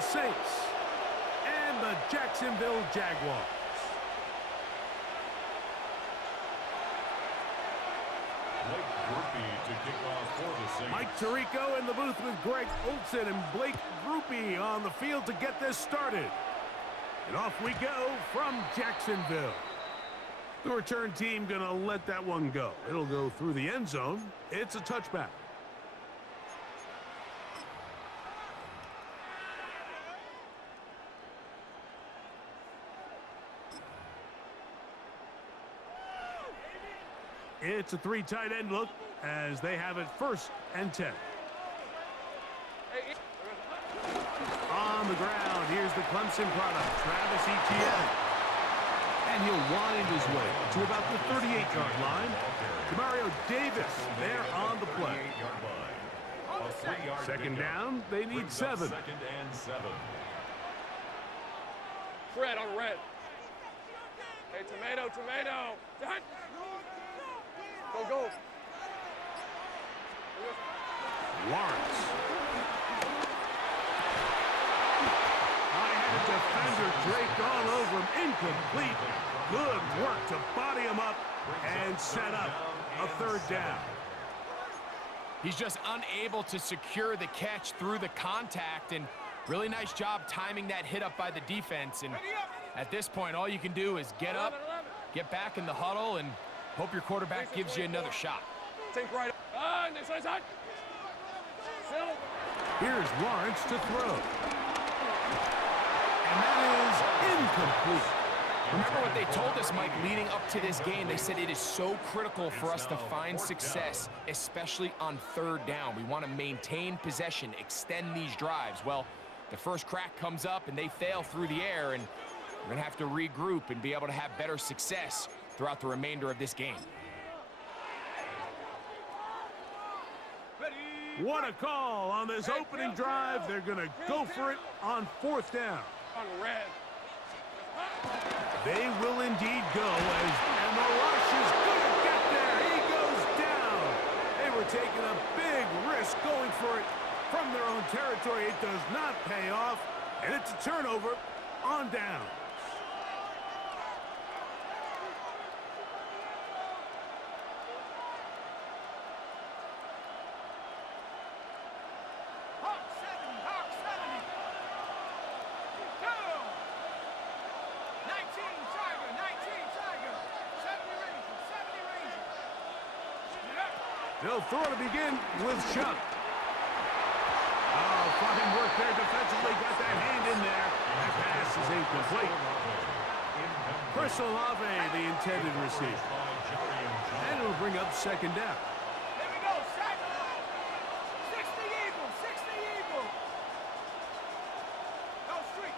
Orleans Saints and the Jacksonville Jaguars. To kick off for the Saints. Mike Tirico in the booth with Greg Olsen and Blake Grupe on the field to get this started. And off we go from Jacksonville. The return team gonna let that one go. It'll go through the end zone. It's a touchback. It's a three tight end look as they have it 1st and 10. On the ground, here's the Clemson product, Travis Etienne. And he'll wind his way to about the 38-yard line. Demario Davis there on the play. 2nd down, they need 7. 2nd and 7. Fred on red. Hey, tomato. Done. Go. Lawrence. High-headed defender draped all over him. Incomplete. Good work to body him up and set up a 3rd down. He's just unable to secure the catch through the contact, and really nice job timing that hit up by the defense. And at this point, all you can do is get up, get back in the huddle, and hope your quarterback gives you another shot. Think right. Next side. Here's Lawrence to throw. And that is incomplete. Remember what they told us, Mike, leading up to this game. They said it is so critical for us to find success, especially on 3rd down. We want to maintain possession, extend these drives. Well, the first crack comes up and they fail through the air, and we're going to have to regroup and be able to have better success throughout the remainder of this game. What a call on this opening drive. They're going to go for it on 4th down. On red. They will indeed go and the rush is going to get there. He goes down. They were taking a big risk going for it from their own territory. It does not pay off, and it's a turnover on down. They'll throw to begin with Chuck. Oh, fine work there defensively. Got that hand in there. That pass is incomplete. Chris Olave, the intended receiver. And it'll bring up 2nd down. Here we go, set. 60 Eagles, 60 Eagles. Go street.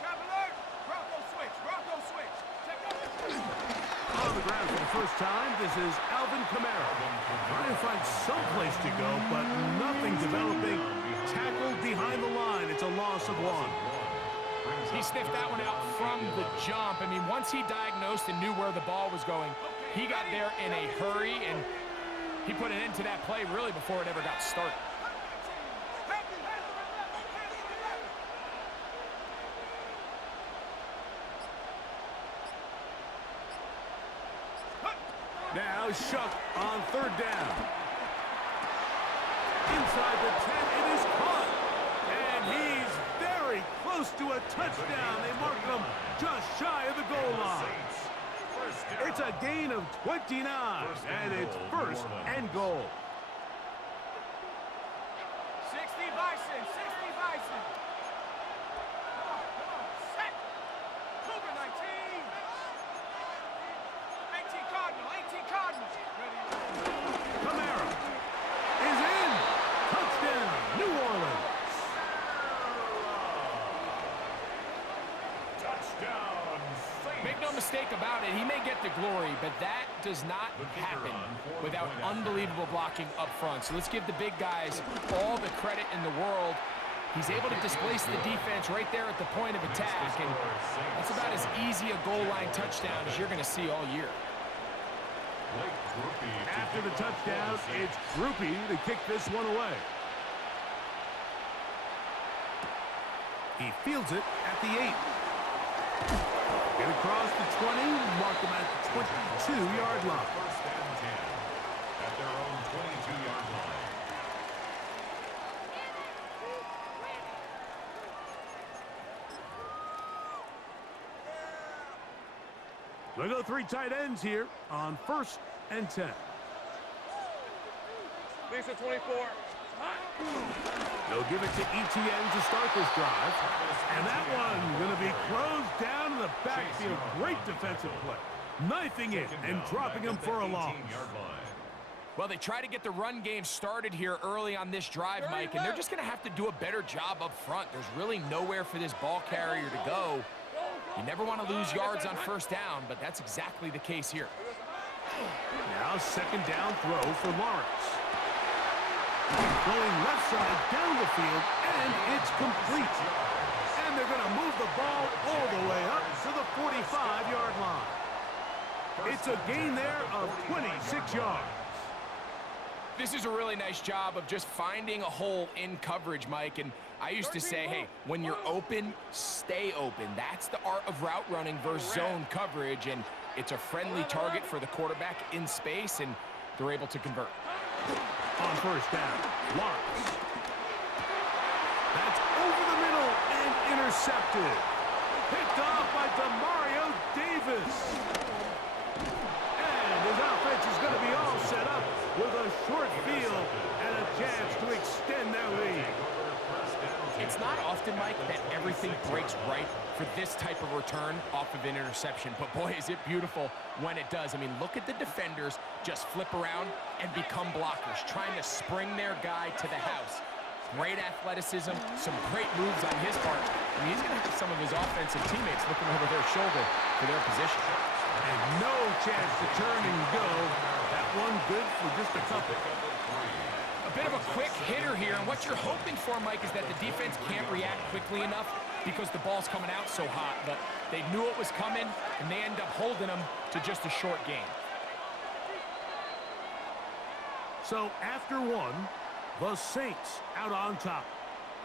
Traveler. Bronco switch. Check up. On the ground for the first time, this is Alvin Kamara. Trying to find some place to go, but nothing developing. Tackled behind the line. It's a loss of 1. He sniffed that one out from the jump. I mean, once he diagnosed and knew where the ball was going, he got there in a hurry, and he put an end to that play really before it ever got started. Now Shuck on 3rd down. Inside the 10, it is caught. And he's very close to a touchdown. They mark him just shy of the goal line. It's a gain of 29, and it's 1st and goal. 60 Bison. Come on, set. Cougar 19. 18 Cardinal. Ready. Kamara is in. Touchdown, New Orleans. Touchdown, Saints. Make no mistake about it, he may get the glory, but that does not happen without unbelievable blocking up front. So let's give the big guys all the credit in the world. He's able to displace the defense right there at the point of attack, and that's about as easy a goal line touchdown as you're going to see all year. After the touchdown, it's Groupie to kick this one away. He fields it at the 8. Get across the 20, mark him at the 22-yard line. First and 10 at their own 22-yard line. They go 3 tight ends here on 1st and 10. Lisa 24. They'll give it to ETN to start this drive. And that one going to be closed down in the backfield. Great defensive play. Knifing it and dropping him for a loss. Well, they try to get the run game started here early on this drive, Mike, and they're just going to have to do a better job up front. There's really nowhere for this ball carrier to go. You never want to lose yards on 1st down, but that's exactly the case here. Now 2nd down throw for Lawrence. Going left side down the field, and it's complete. And they're going to move the ball all the way up to the 45-yard line. It's a gain there of 26 yards. This is a really nice job of just finding a hole in coverage, Mike. And I used to say, hey, when you're open, stay open. That's the art of route running versus zone coverage. And it's a friendly target for the quarterback in space, and they're able to convert. On 1st down, Lawrence. That's over the middle and intercepted. Picked off by Demario Davis. And his offense is going to be all set up with a short field and a chance to extend their lead. It's not often, Mike, that everything breaks right for this type of return off of an interception. But, boy, is it beautiful when it does. I mean, look at the defenders just flip around and become blockers, trying to spring their guy to the house. Great athleticism, some great moves on his part. I mean, he's going to have some of his offensive teammates looking over their shoulder for their position. And no chance to turn and go. That one good for just a couple. A bit of a quick hitter here, and what you're hoping for, Mike, is that the defense can't react quickly enough because the ball's coming out so hot. But they knew it was coming, and they end up holding them to just a short gain. So after one, the Saints out on top.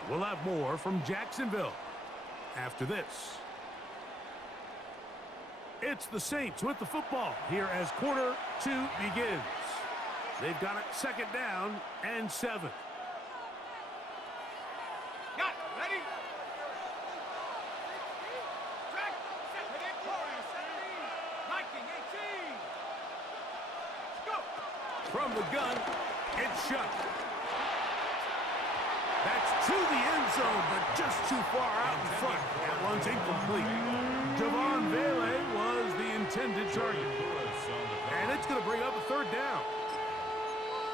We'll have more from Jacksonville after this. It's the Saints with the football here as quarter 2 begins. They've got it 2nd down and 7. Got it. Ready? Track. Set. Hit. Corner. 17. 18. Go. From the gun, it's shut. That's to the end zone, but just too far out in front. That one's incomplete. Javon Vele was the intended target. And it's going to bring up a 3rd down.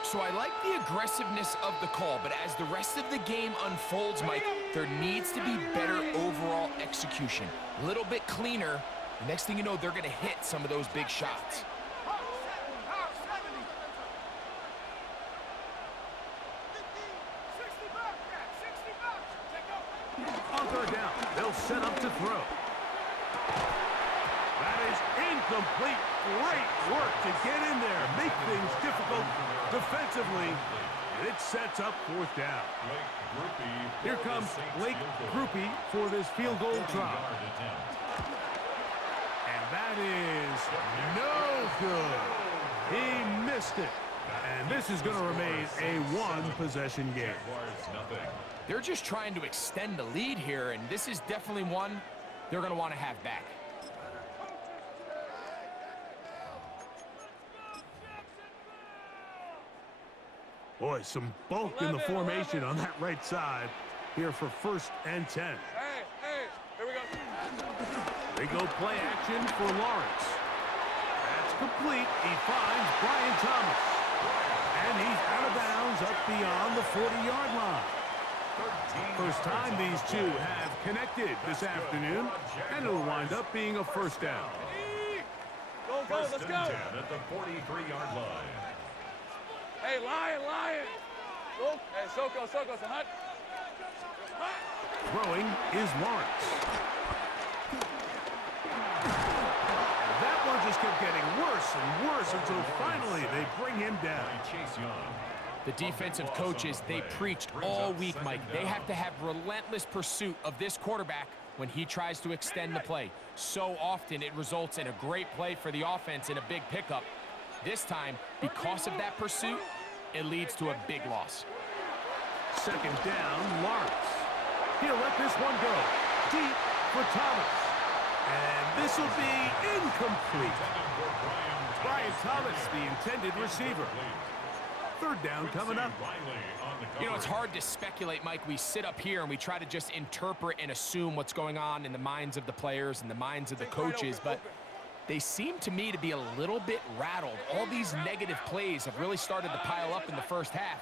So I like the aggressiveness of the call, but as the rest of the game unfolds, Mike, there needs to be better overall execution. A little bit cleaner. The next thing you know, they're going to hit some of those big shots. On 3rd down, they'll set up to throw. That is incomplete. Great work to get in there, make things difficult defensively, and it sets up 4th down. Here comes Blake Groupie for this field goal try. And that is no good. He missed it. And this is going to remain a 1-possession game. They're just trying to extend the lead here, and this is definitely one they're going to want to have back. Boy, some bulk in the formation on that right side here for 1st and 10. Hey, here we go. They go play action for Lawrence. That's complete. He finds Brian Thomas. And he's out of bounds up beyond the 40-yard line. First time these two have connected this afternoon, and it'll wind up being a 1st down. Go, let's go. 10 at the 43-yard line. Hey, Lion. Go. Hey, Soko, it's a hut. Throwing is Lawrence. And that one just kept getting worse and worse until finally they bring him down. Chase Young. The defensive coaches, they preached all week, Mike. They have to have relentless pursuit of this quarterback when he tries to extend the play. So often it results in a great play for the offense and a big pickup. This time, because of that pursuit, it leads to a big loss. Second down, Lawrence. He'll let this one go. Deep for Thomas. And this will be incomplete. Brian Thomas, the intended receiver. Third down coming up. You know, it's hard to speculate, Mike. We sit up here and we try to just interpret and assume what's going on in the minds of the players and the minds of the coaches, but they seem to me to be a little bit rattled. All these negative plays have really started to pile up in the first half.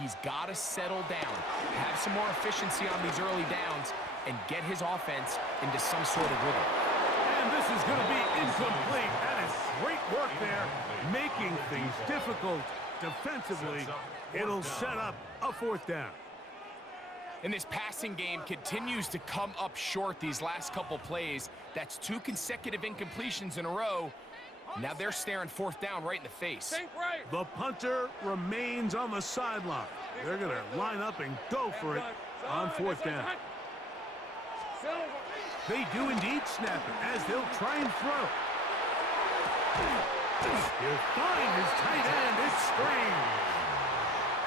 He's got to settle down, have some more efficiency on these early downs, and get his offense into some sort of rhythm. And this is going to be incomplete. That is great work there, making things difficult defensively. It'll set up a fourth down. And this passing game continues to come up short these last couple plays. That's 2 consecutive incompletions in a row. Now they're staring fourth down right in the face. The punter remains on the sideline. They're going to line up and go for it on fourth down. They do indeed snap it as they'll try and throw. He'll find his tight end. It's strange.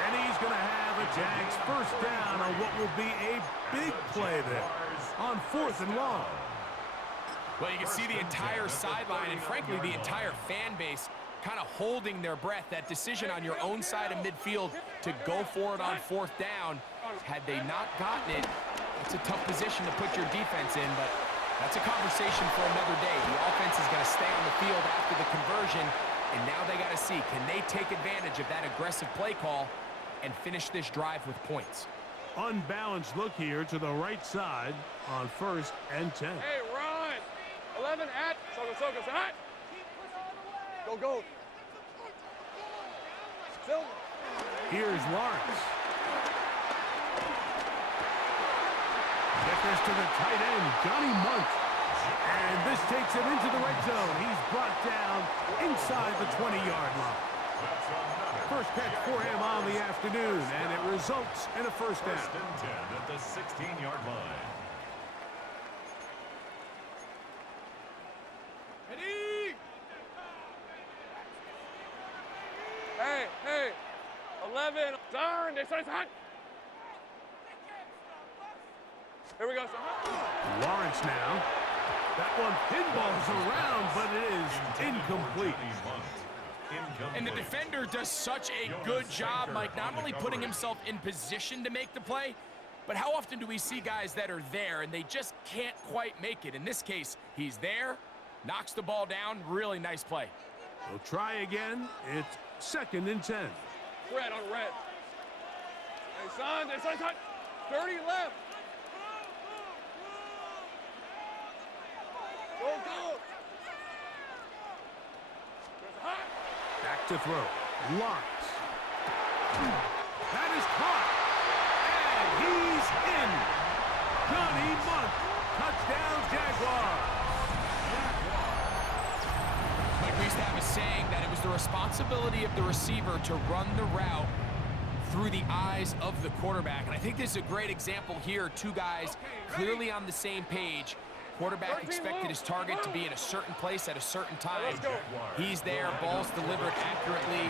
And he's going to have a Jags first down on what will be a big play there on 4th and long. Well, you can see the entire sideline and, frankly, the entire fan base kind of holding their breath. That decision on your own side of midfield to go for it on 4th down, had they not gotten it, it's a tough position to put your defense in, but that's a conversation for another day. The offense is going to stay on the field after the conversion, and now they got to see, can they take advantage of that aggressive play call and finish this drive with points? Unbalanced look here to the right side on 1st and 10. Hey, run! 11 at. Soko, hot. Go. Silver. Here's Lawrence. Get this to the tight end, Johnny Munt. And this takes him into the red zone. He's brought down inside the 20-yard line. First catch for him on the afternoon, and it results in a first down. First and 10 at the 16-yard line. Hey, 11. Darn, they started hot. Here we go, son. Lawrence now. That one pinballs around, but it is incomplete. And the defender does such a good job, Mike, not only putting himself in position to make the play, but how often do we see guys that are there and they just can't quite make it? In this case, he's there, knocks the ball down, really nice play. We'll try again. It's 2nd and 10. Red on red. Hey, son, they started hot. 30 left. Go. Back to throw. Lawrence. That is caught. And he's in. Johnny Munt. Touchdown, Jaguars. Like we used to have a saying that it was the responsibility of the receiver to run the route through the eyes of the quarterback. And I think this is a great example here. 2 guys clearly on the same page. Quarterback expected his target to be in a certain place at a certain time. He's there, ball's delivered accurately.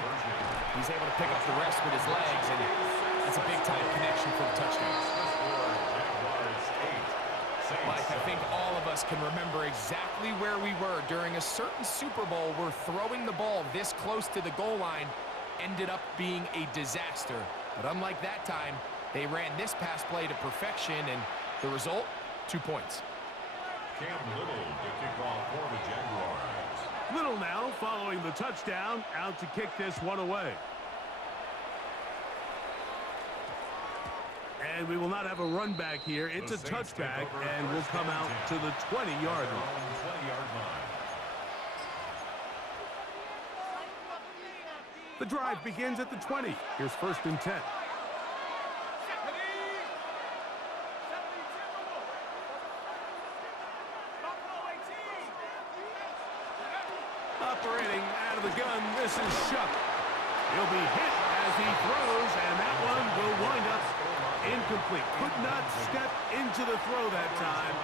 He's able to pick up the rest with his legs, and that's a big-time connection for the touchdown. Mike, I think all of us can remember exactly where we were during a certain Super Bowl where throwing the ball this close to the goal line ended up being a disaster. But unlike that time, they ran this pass play to perfection, and the result, 2 points. Cam Little to kick off for the Jaguars. Little now following the touchdown, out to kick this one away. And we will not have a run back here. It's a touchback, and we'll come out to the 20-yard line. The drive begins at the 20. Here's 1st and 10. the gun. This is Shuck. He'll be hit as he throws, and that one will wind up incomplete. Could not step into the throw that time.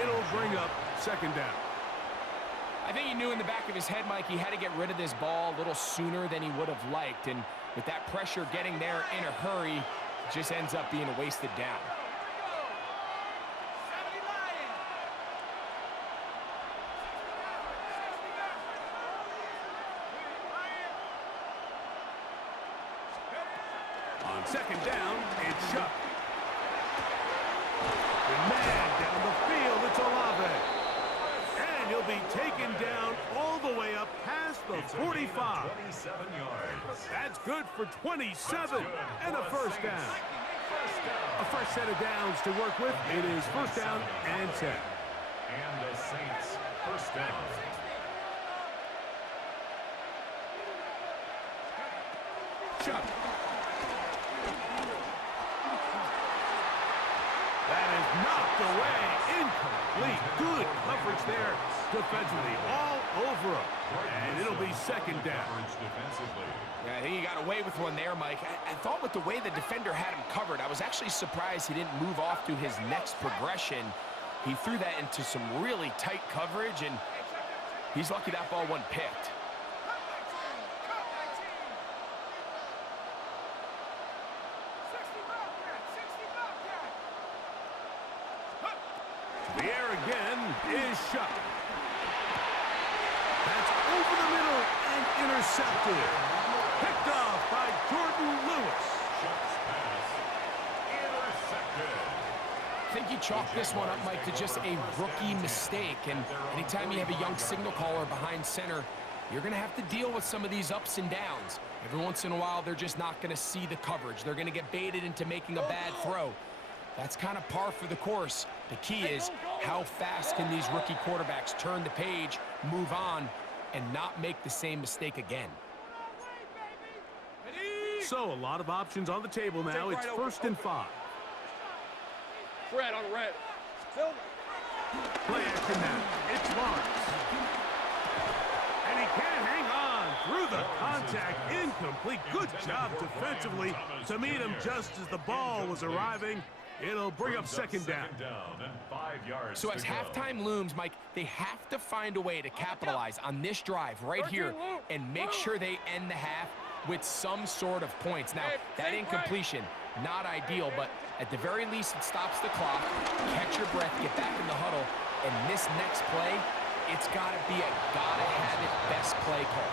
It'll bring up second down. I think he knew in the back of his head, Mike, he had to get rid of this ball a little sooner than he would have liked. And with that pressure getting there in a hurry, it just ends up being a wasted down. On second down, it's Shuck. The man down the field, it's Olave. And he'll be taken down all the way up past the 45. 27 yards. That's good for 27 and a first down. A fresh set of downs to work with. It is first down and 10. And the Saints first down. Chuck. That is knocked away. Incomplete. Good coverage there defensively. All over him. And it'll be second down. Yeah, I think he got away with one there, Mike. I thought with the way the defender had him covered, I was actually surprised he didn't move off to his next progression. He threw that into some really tight coverage, and he's lucky that ball wasn't picked. The air again is Shuck. That's over the middle and intercepted. Picked off by Jordan Lewis. Shuck's pass intercepted. I think you chalk this one up, Mike, to just a rookie mistake. And anytime you have a young signal caller behind center, you're going to have to deal with some of these ups and downs. Every once in a while, they're just not going to see the coverage. They're going to get baited into making a bad throw. That's kind of par for the course. The key is how fast can these rookie quarterbacks turn the page, move on, and not make the same mistake again. So a lot of options on the table now. It's first and 5. Fred on the red. Silver. Play action now. It's Lawrence. And he can't hang on through the contact. Incomplete. Good job defensively to meet him just as the ball was arriving. It'll bring up second down. And 5 yards. So as halftime looms, Mike, they have to find a way to capitalize on this drive right here and make sure they end the half with some sort of points. Now, that incompletion, not ideal, but at the very least, it stops the clock. Catch your breath, get back in the huddle, and this next play, it's got to be a gotta-have-it best play call.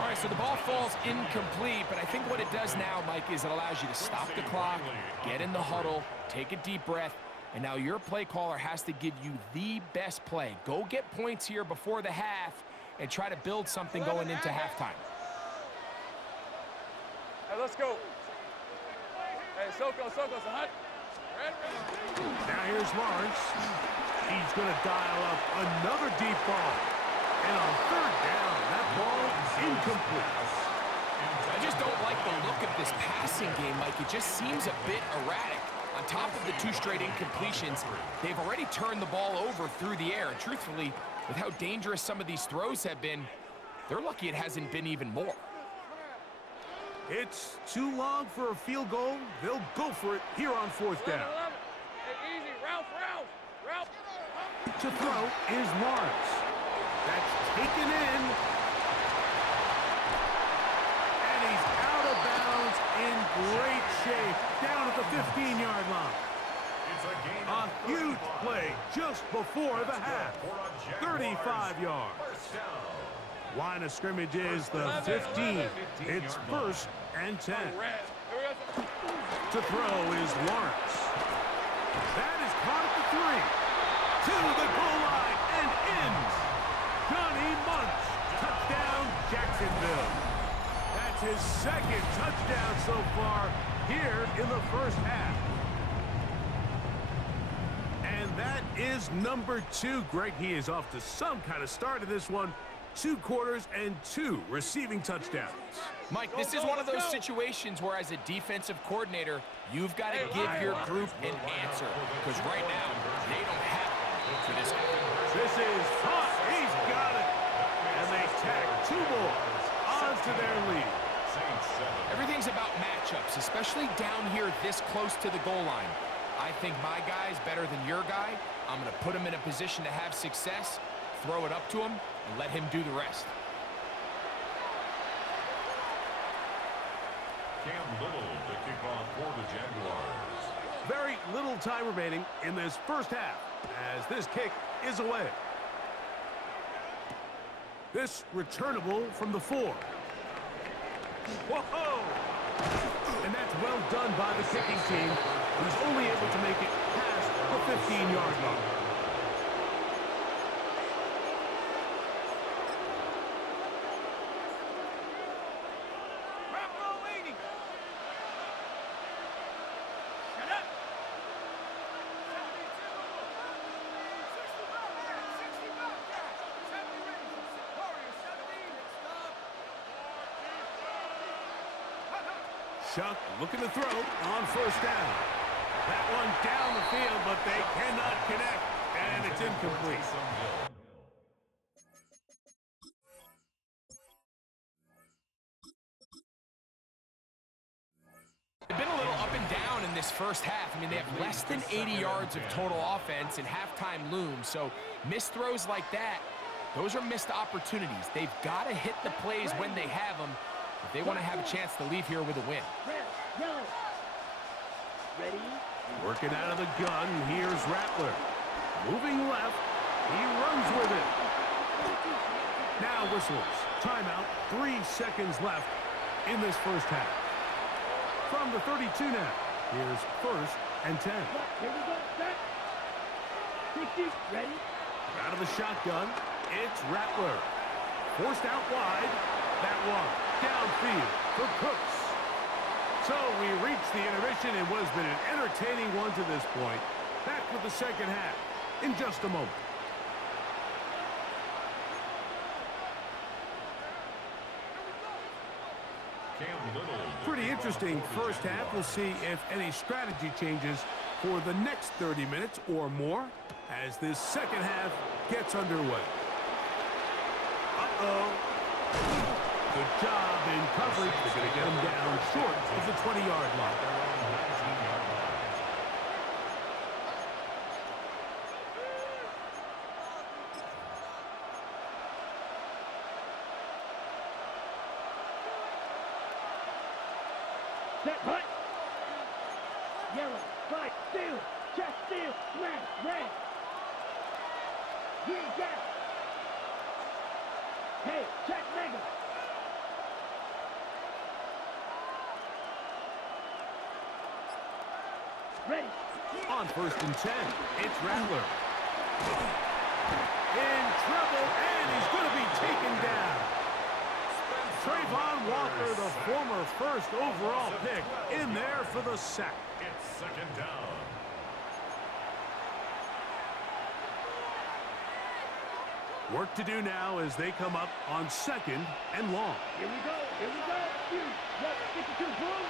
All right, so the ball falls incomplete, but I think what it does now, Mike, is it allows you to stop the clock, get in the huddle, take a deep breath, and now your play caller has to give you the best play. Go get points here before the half and try to build something going into halftime. Hey, let's go. Hey, Soko, so hunt. Now here's Lawrence. He's going to dial up another deep ball. And on third down, that ball incomplete. I just don't like the look of this passing game, Mike. It just seems a bit erratic. On top of the 2 straight incompletions, they've already turned the ball over through the air. And truthfully, with how dangerous some of these throws have been, they're lucky it hasn't been even more. It's too long for a field goal. They'll go for it here on fourth down. Hey, easy. Ralph. To throw is Lawrence. That's taken in. And he's out of bounds in great shape. Down at the 15-yard line. A huge play just before the half. 35 yards. Line of scrimmage is the 15. It's first and 10. To throw is Lawrence. That is caught at the 3. To the goal line and in. Johnny Munch. Touchdown, Jacksonville. That's his second touchdown so far here in the first half. And that is number 2. Greg, he is off to some kind of start in this one. 2 quarters and 2 receiving touchdowns. Mike, this is one of those situations where as a defensive coordinator, you've got to give your group an answer. Because right now, they don't have one for this guy. This is hot. He's got it. And they tag 2 more. to their lead. Saints 7. Everything's about matchups, especially down here this close to the goal line. I think my guy's better than your guy. I'm going to put him in a position to have success, throw it up to him, and let him do the rest. Cam Little to kick off for the Jaguars. Very little time remaining in this first half as this kick is away. This returnable from the 4. Whoa! And that's well done by the kicking team, who's only able to make it past the 15-yard line. Rattler leading. Shut up. 72. 60 back. 60 back. 70 Rangers. Warriors 70. Stop. Chuck looking to throw on first down. That one down the field, but they cannot connect, and it's incomplete. They've been a little up and down in this first half. I mean, they have less than 80 yards of total offense, and halftime looms. So missed throws like that, those are missed opportunities. They've got to hit the plays when they have them if they want to have a chance to leave here with a win. Ready? Working out of the gun, here's Rattler. Moving left, he runs with it. Now whistles. Timeout, 3 seconds left in this first half. From the 32 now, here's first and 10. Here we go. Set. 60. Ready? Out of the shotgun, it's Rattler. Forced out wide. That one downfield for Cooks. So we reached the intermission in what has been an entertaining one to this point. Back with the second half in just a moment. Cam Little. Pretty interesting first half. We'll see if any strategy changes for the next 30 minutes or more as this second half gets underway. Uh-oh. Good job in coverage. They're going to get him down short of the 20-yard line. Set. Hut. Yellow. Right. Steal. Check. Steal. Smash. Red. Green. Gas. Hey. Check. Mega. Ready. On first and 10, it's Rattler. In trouble, and he's going to be taken down. Trayvon Walker, the former first overall pick, in there for the sack. It's second down. Work to do now as they come up on second and long. Here we go. Here we go. You. What? 52 blue.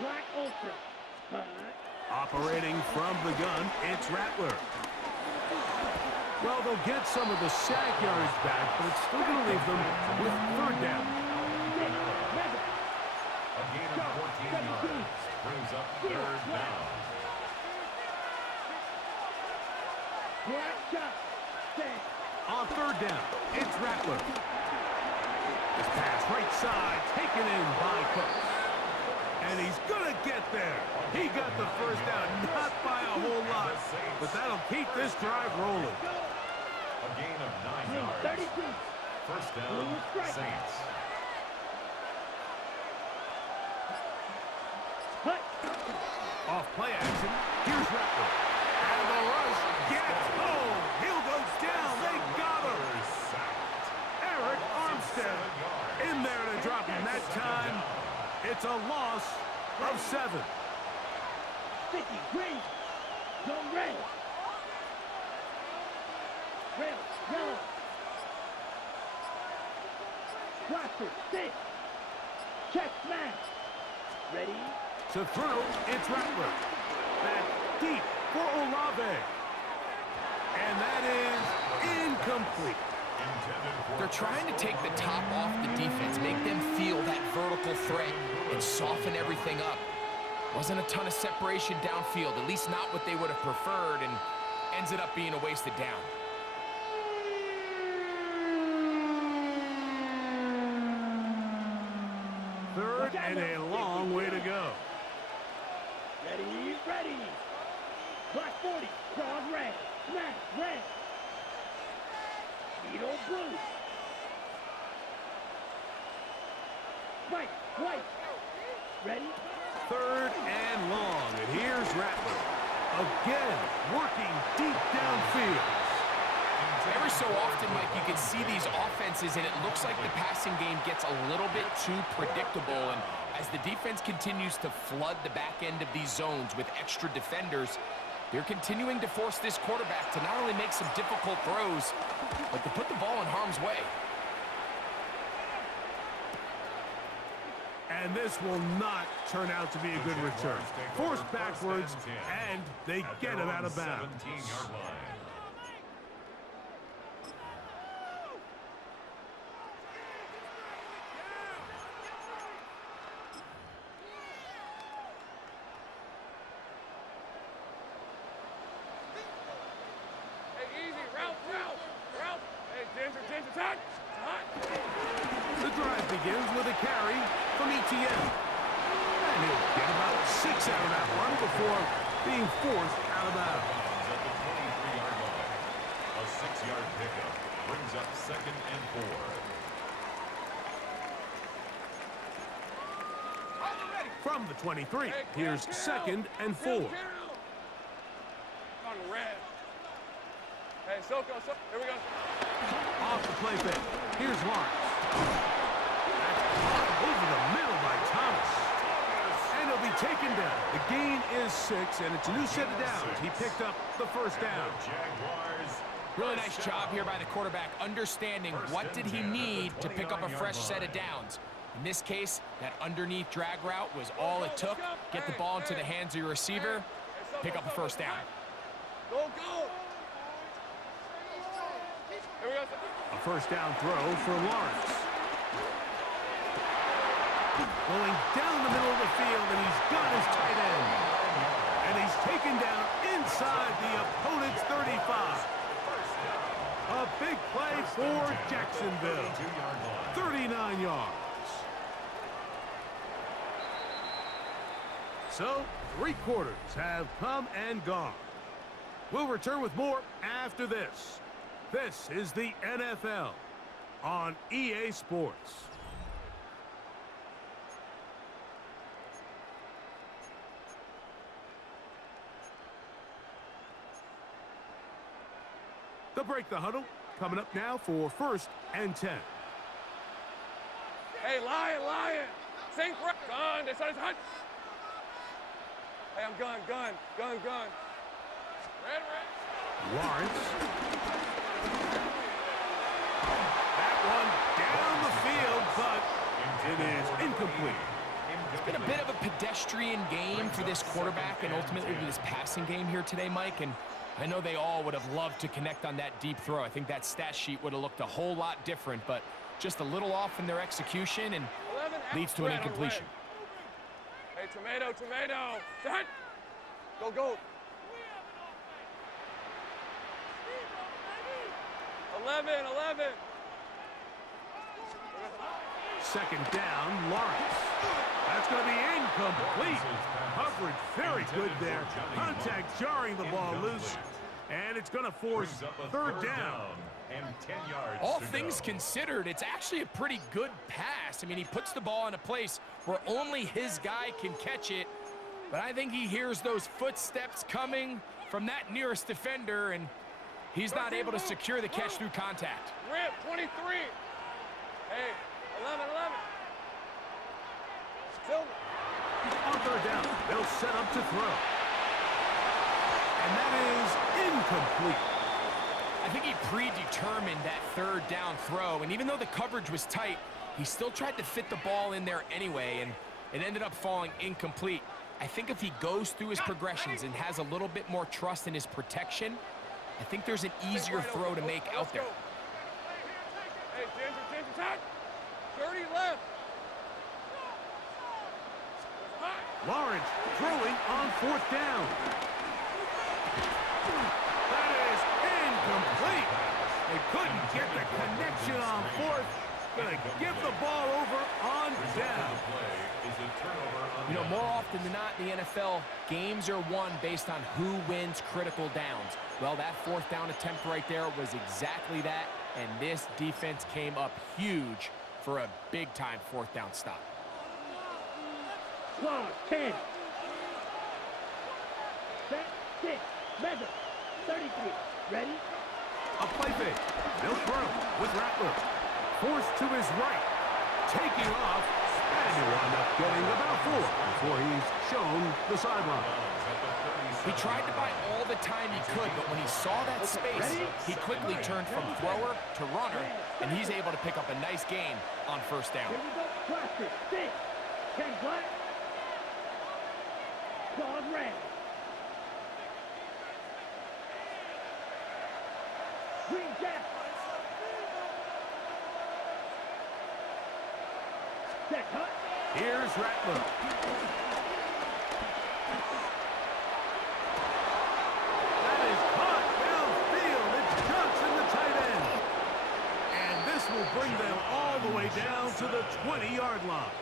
Black Ultra. Operating from the gun, it's Rattler. Well, they'll get some of the sack yardage back, but it's still going to leave them with third down. A gain of 14 yards brings up third down. Black shot. On third down, it's Rattler. This pass right side, taken in by Cooks. And he's going to get there. He got the first down, not by a whole lot, but that'll keep this drive rolling. A gain of 9 yards. 32. First down, Saints. Off play action, here's Rattler. And the rush gets home. Hill goes down. They got him. Eric Armstead in there to drop him. That time, it's a loss of 7. 50, green, zone red. Red, yellow. Blaster, 6. Check, smash. Ready? To throw, it's Rattler. Back deep for Olave. And that is incomplete. They're trying to take the top off the defense, make them feel that vertical threat, and soften everything up. Wasn't a ton of separation downfield, at least not what they would have preferred, and ends it up being a wasted down. Third and a long way to go. Ready, ready. Black 40, cross red, smash red. Needle blue. White. Ready? Third and long, and here's Rattler. Again, working deep downfield. Every so often, Mike, you can see these offenses, and it looks like the passing game gets a little bit too predictable. And as the defense continues to flood the back end of these zones with extra defenders, they're continuing to force this quarterback to not only make some difficult throws, but to put the ball in harm's way. And this will not turn out to be a good return. Forced backwards, and they get it out of bounds. Hey, easy, Ralph. Hey, Ginger, touch. The drive begins with a carry from ETN. And he'll get about 6 out of that one before being forced out of bounds. At the 23-yard line. A 6-yard pickup brings up 2nd and 4. From the 23, here's 2nd and 4. On red. Hey, Soko, here we go. Off the play fake. Here's Lawrence. That's caught over the middle by Thomas. And he'll be taken down. The gain is 6, and it's a new set of downs. He picked up the first down. Really nice job here by the quarterback, understanding what did he need to pick up a fresh set of downs. In this case, that underneath drag route was all it took. Get the ball into the hands of your receiver, pick up a first down. Go. Here we go. A first down throw for Lawrence. Going down the middle of the field, and he's got his tight end. And he's taken down inside the opponent's 35. A big play for Jacksonville. 39 yards. So, 3 quarters have come and gone. We'll return with more after this. This is the NFL on EA Sports. The break the huddle coming up now for 1st and 10. Hey, Lion. Sink right. Gun. This is hot. Hey, I'm gun. Red. Lawrence. That one down the field, but it is incomplete. It's been a bit of a pedestrian game for this quarterback and ultimately this passing game here today, Mike. And I know they all would have loved to connect on that deep throw. I think that stat sheet would have looked a whole lot different, but just a little off in their execution and leads to an incompletion. Hey, tomato. Touch. Go. 11. Second down, Lawrence. That's going to be incomplete. Coverage very good there. Contact jarring the ball loose. And it's going to force 3rd down. And 10 yards. All things considered, it's actually a pretty good pass. I mean, he puts the ball in a place where only his guy can catch it. But I think he hears those footsteps coming from that nearest defender, and he's not able to secure the catch through contact. Rip, 23. Hey, 11. Silver. On 3rd down, they'll set up to throw. And that is incomplete. I think he predetermined that 3rd down throw, and even though the coverage was tight, he still tried to fit the ball in there anyway, and it ended up falling incomplete. I think if he goes through his progressions and has a little bit more trust in his protection, I think there's an easier throw to make out there. Hey, Ginger, tight. 30 left. Lawrence throwing on 4th down. That is incomplete. They couldn't get the connection on 4th. Gonna give the ball over on down. You know, more often than not in the NFL, games are won based on who wins critical downs. Well, that 4th down attempt right there was exactly that, and this defense came up huge for a big-time 4th down stop. Squad 10. Set 6. Measure 33. Ready? A play fake. They'll throw with Rattler. Forced to his right. Taking off. And he'll wind up getting about 4 before he's shown the sideline. He tried to buy all the time he could, but when he saw that space, he quickly turned from thrower to runner, and he's able to pick up a nice gain on 1st down. Here we go. Cluster 6. 10 black. Claws red. Green jack. Set cut. Here's Rattler. That is caught downfield. It's Johnson, the tight end. And this will bring them all the way down to the 20-yard line.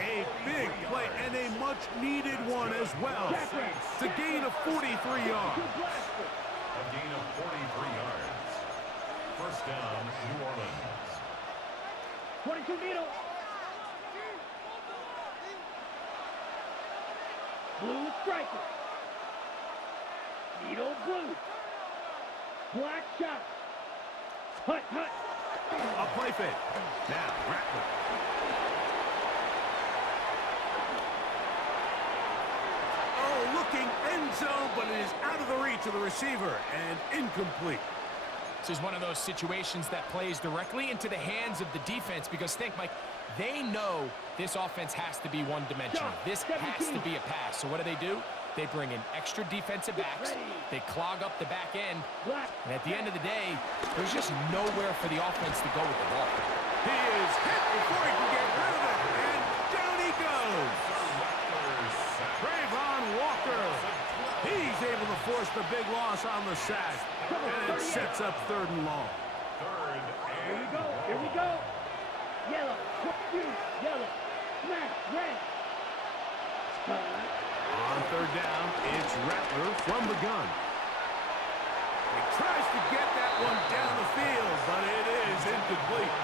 A big play and a much-needed one as well. It's a gain of 43 yards. A gain of 43 yards. 1st down, New Orleans. 22 needle. Blue striker. Needle blue. Black shot. Hut, hut. A play fake. Now, Rattler. Oh, looking end zone, but it is out of the reach of the receiver and incomplete. This is one of those situations that plays directly into the hands of the defense because think, Mike, they know this offense has to be one-dimensional. This has to be a pass. So what do? They bring in extra defensive backs. They clog up the back end. And at the end of the day, there's just nowhere for the offense to go with the ball. He is hit before he can get rid of it, and down he goes. Trayvon Walker. He's able to force the big loss on the sack, and it sets up 3rd and long. Here we go. Here we go. Yellow. Yellow. Smash. Red. On 3rd down, it's Rattler from the gun. He tries to get that one down the field, but it is incomplete.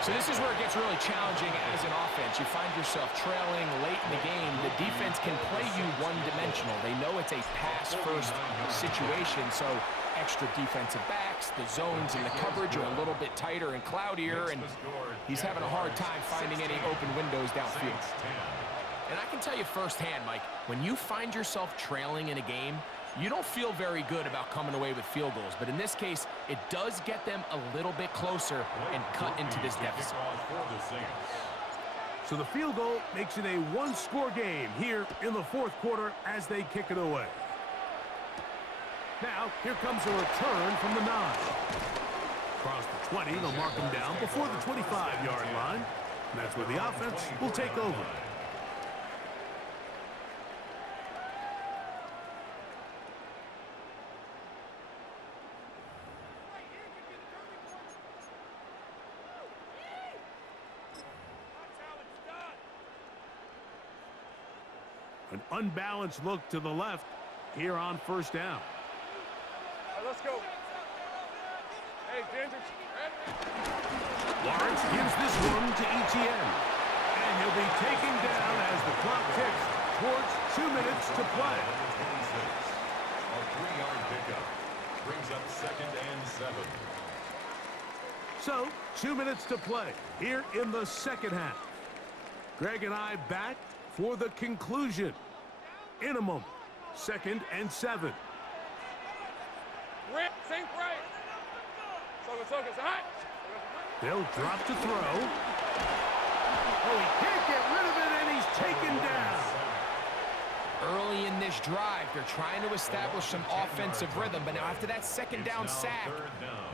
So this is where it gets really challenging as an offense. You find yourself trailing late in the game. The defense can play you one-dimensional. They know it's a pass-first situation, so extra defensive backs, the zones and the coverage are a little bit tighter and cloudier, and he's having a hard time finding any open windows downfield. And I can tell you firsthand, Mike, when you find yourself trailing in a game, you don't feel very good about coming away with field goals. But in this case, it does get them a little bit closer and cut into this deficit. So the field goal makes it a 1-score game here in the 4th quarter as they kick it away. Now, here comes a return from the 9. Across the 20, they'll mark them down before the 25-yard line. And that's where the offense will take over. An unbalanced look to the left here on 1st down. All right, let's go. Hey, Ginger. Lawrence gives this one to Etienne. And he'll be taken down as the clock ticks towards 2 minutes to play. A 3-yard pickup brings up 2nd and 7. So, 2 minutes to play here in the 2nd half. Greg and I back for the conclusion in a moment. 2nd and 7. Rip, sink right. It's hot. They'll drop to throw. Oh, he can't get rid of it, and he's taken down. early in this drive. They're trying to establish some offensive rhythm, but now after that second down sack,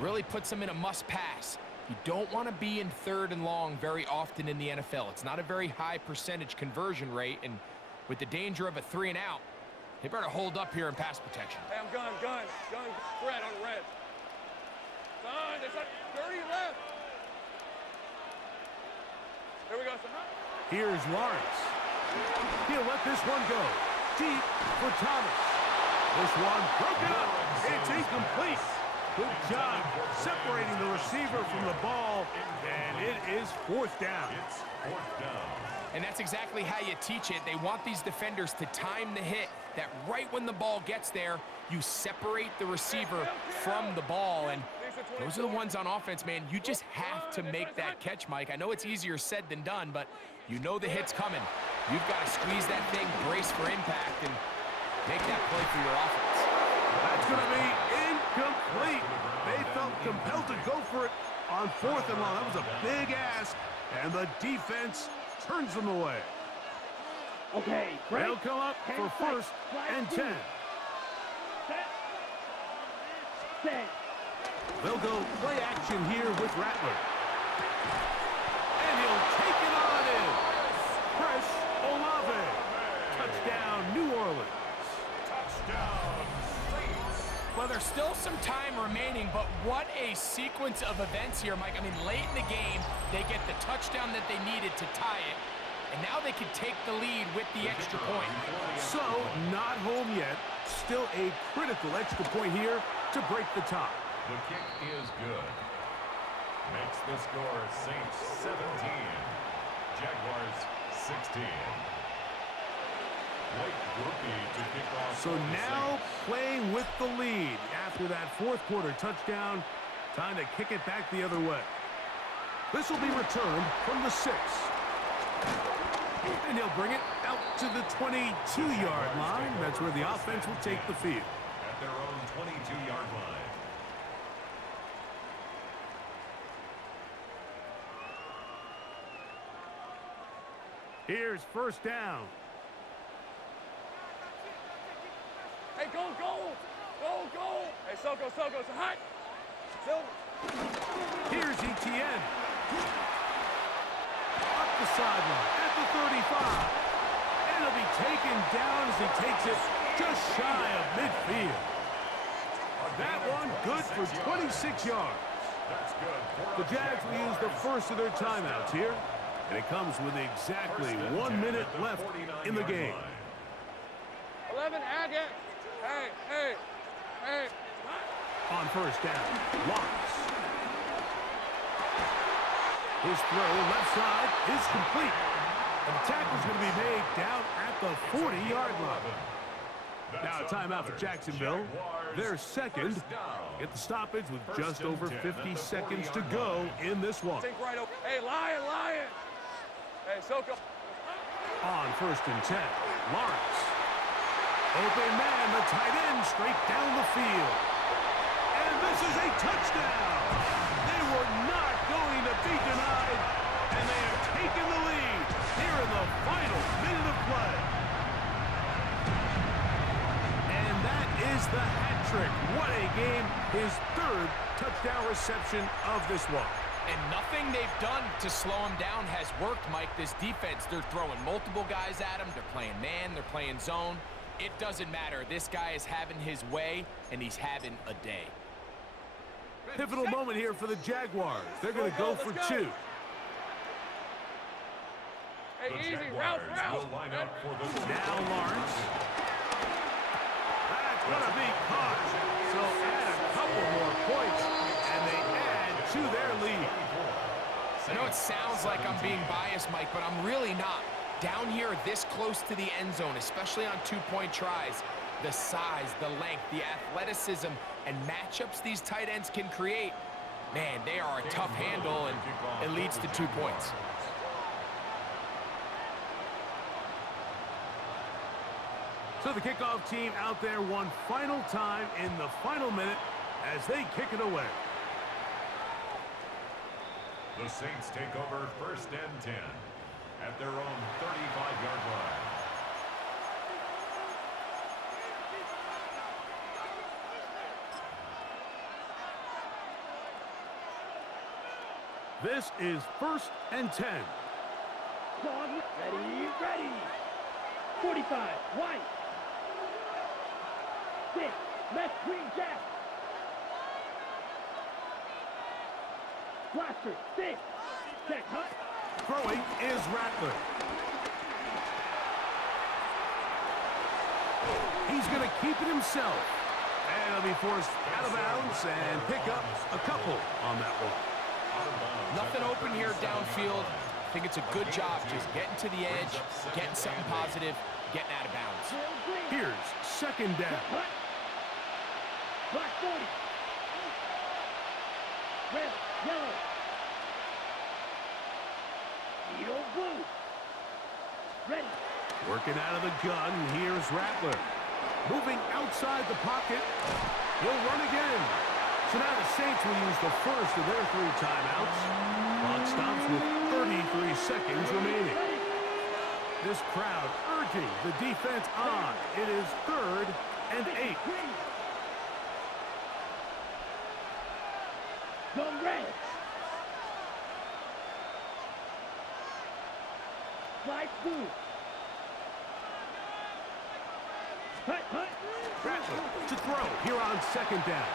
really puts them in a must-pass. You don't want to be in 3rd and long very often in the NFL. It's not a very high percentage conversion rate, and with the danger of a 3 and out, they better hold up here in pass protection. Hey, I'm gun, red on red. Gun, it's like 30 left. Here we go, son. Here's Lawrence. He'll let this one go. Deep for Thomas. This one broken up. It's incomplete. Good job separating the receiver from the ball, and it is 4th down. It's 4th down. And that's exactly how you teach it. They want these defenders to time the hit, that right when the ball gets there, you separate the receiver from the ball. And those are the ones on offense, man. You just have to make that catch, Mike. I know it's easier said than done, but you know the hit's coming. You've got to squeeze that thing, brace for impact, and make that play for your offense. That's going to be incomplete. They felt compelled to go for it on 4th and long. That was a big ask, and the defense turns them away. Okay, break. They'll come up for 1st and 10. Set. They'll go play action here with Rattler. And he'll take it on in. Chris Olave. Touchdown, New Orleans. Touchdown, Saints. Well, there's still some time remaining, but what a sequence of events here, Mike. I mean, late in the game, they get the touchdown that they needed to tie it, and now they can take the lead with the extra point. So, not home yet. Still a critical extra point here to break the tie. The kick is good. Makes the score Saints 17, Jaguars 16. So now playing with the lead after that 4th quarter touchdown. Time to kick it back the other way. This will be returned from the 6. And he'll bring it out to the 22-yard line. That's where the offense will take the field. At their own 22-yard line. Here's 1st down. Hey, go! Hey, Soko, so hot. Silver. Here's Etienne. Up the sideline at the 35. And he'll be taken down as he takes it just shy of midfield. That one good for 26 yards. That's good. The Jags will use the first of their timeouts here. And it comes with exactly 1 minute left in the game. 11, add it. Hey. On 1st down, Lawrence. His throw left side is complete. And the tackle's going to be made down at the 40-yard line. Now a timeout for Jacksonville. Their second. Get the stoppage with just over 50 seconds to go in this one. Hey, Lion. Hey, Soko. On 1st and 10, Lawrence. Open man, the tight end, straight down the field. And this is a touchdown. They were not going to be denied, and they have taken the lead here in the final minute of play. And that is the hat trick. What a game. His 3rd touchdown reception of this one. And nothing they've done to slow him down has worked, Mike. This defense, they're throwing multiple guys at him. They're playing man, they're playing zone. It doesn't matter. This guy is having his way, and he's having a day. Pivotal moment here for the Jaguars. They're going to go for 2. Hey, easy, route. Now Lawrence. That's going to be caught. So add a couple more points, and they add to their lead. I know it sounds like I'm being biased, Mike, but I'm really not. Down here, this close to the end zone, especially on 2-point tries, the size, the length, the athleticism, and matchups these tight ends can create, man, they are a tough handle, and it leads to 2 points. So the kickoff team out there one final time in the final minute as they kick it away. The Saints take over 1st and 10 at their own 35-yard line. This is 1st and 10. Ready, ready. 45, white. 6, left green jack. Blaster, 6. Check, hut. Throwing is Rattler. He's going to keep it himself. And he'll be forced out of bounds and pick up a couple on that one. Nothing open here downfield. I think it's a good job just getting to the edge, getting something positive, getting out of bounds. Here's 2nd down. Hut. Black 40. Red, yellow. Needle blue. Ready. Working out of the gun, here's Rattler. Moving outside the pocket. He'll run again. So now the Saints will use the first of their 3 timeouts. Clock stops with 33 seconds remaining. This crowd urging the defense on. It is 3rd and 8. Go red. Flag blue. Hut, hut. Rattler to throw here on 2nd down.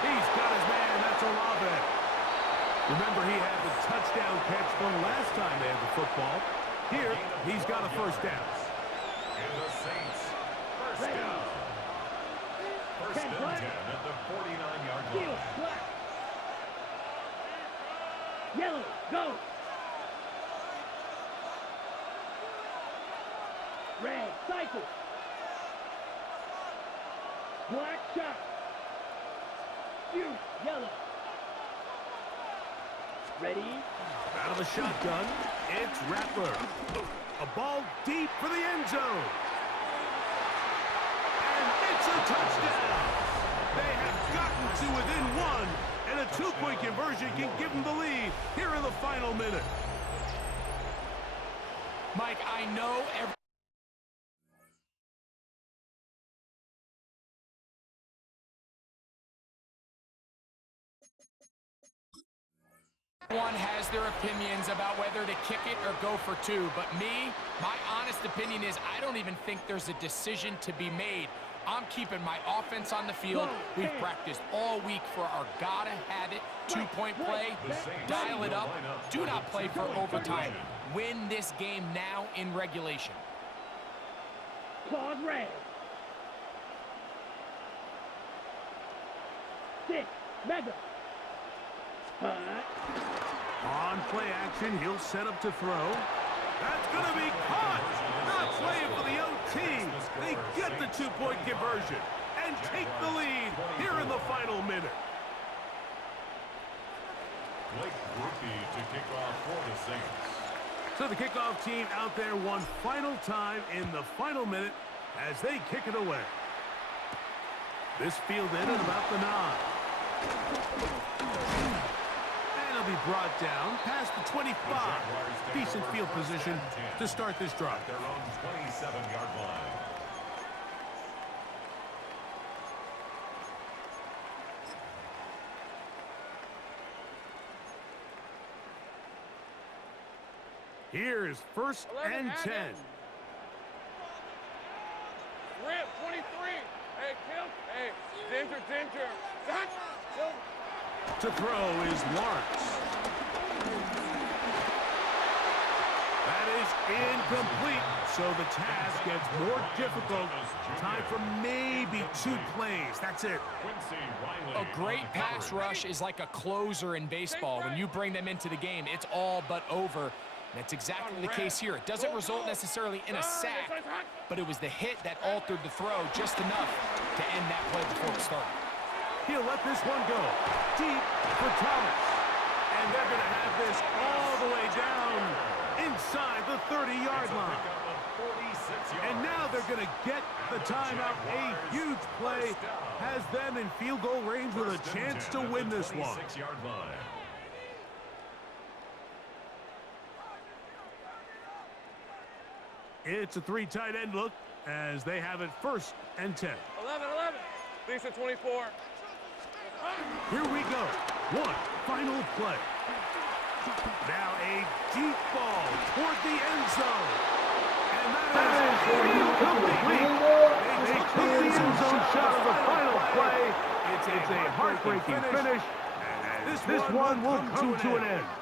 He's got his man. That's Olave. Remember, he had the touchdown catch the last time they had the football. Here, he's got a 1st down. And the Saints, 1st down. 1st and 10 at the 49-yard Steel, line. black. Yellow, go. Red, cycle. Black shot. Fuse, yellow. Ready? Out of the shotgun, it's Rattler. A ball deep for the end zone. And it's a touchdown. They have gotten to within 1, and a 2-point conversion can give them the lead here in the final minute. Mike, I know everyone has their opinions about whether to kick it or go for 2, but me, my honest opinion is I don't even think there's a decision to be made. I'm keeping my offense on the field. We've practiced all week for our gotta-have-it 2-point play. Dial it up. Do not play for overtime. Win this game now in regulation. Claws red. 6, mega. Hut. On play action, he'll set up to throw. That's going to be caught. Not playing for the OT. They get the 2-point conversion and take the lead here in the final minute. Blake Groupie to kick off for the Saints. So the kickoff team out there one final time in the final minute as they kick it away. This fielded at about the 9. And it'll be brought down past the 25. Decent field position to start this drive. Their own 27-yard line. Here's 1st and 10. Rip, 23. Hey, Kim. Hey, Ginger. To throw is Lawrence. That is incomplete, so the task gets more difficult. Time for maybe 2 plays. That's it. A great pass rush is like a closer in baseball. When you bring them into the game, it's all but over. That's exactly the case here. It doesn't result necessarily in a sack, but it was the hit that altered the throw just enough to end that play before it started. He'll let this one go deep for Thomas. And they're going to have this all the way down inside the 30-yard line. And now they're going to get the timeout. A huge play has them in field goal range with a chance to win this one. It's a 3 tight end look as they have it 1st and 10. 11. Lisa 24. Here we go. 1. final play. Now a deep ball toward the end zone. And that is incomplete. They took the end zone shot of the final play. It's a heartbreaking finish. This one will come to an end.